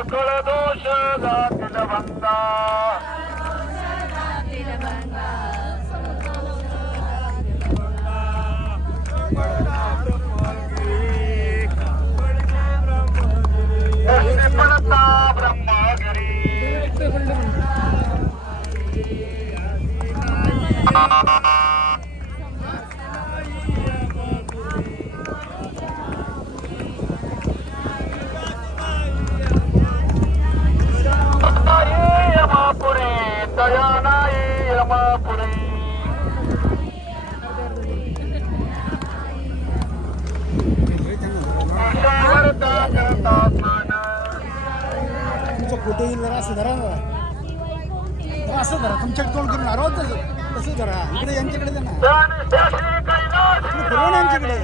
ಸಕಲ ದೋಷದ ತಿಲಬಂದ ಬ್ರಹ್ಮಗಿರಿ पुढे तुमचा जरा असं धरा. जरा असं धरा. तुमच्या तोंड करून अरोज तसं धरा. इकडे यांच्याकडे जा ना. यांच्याकडे.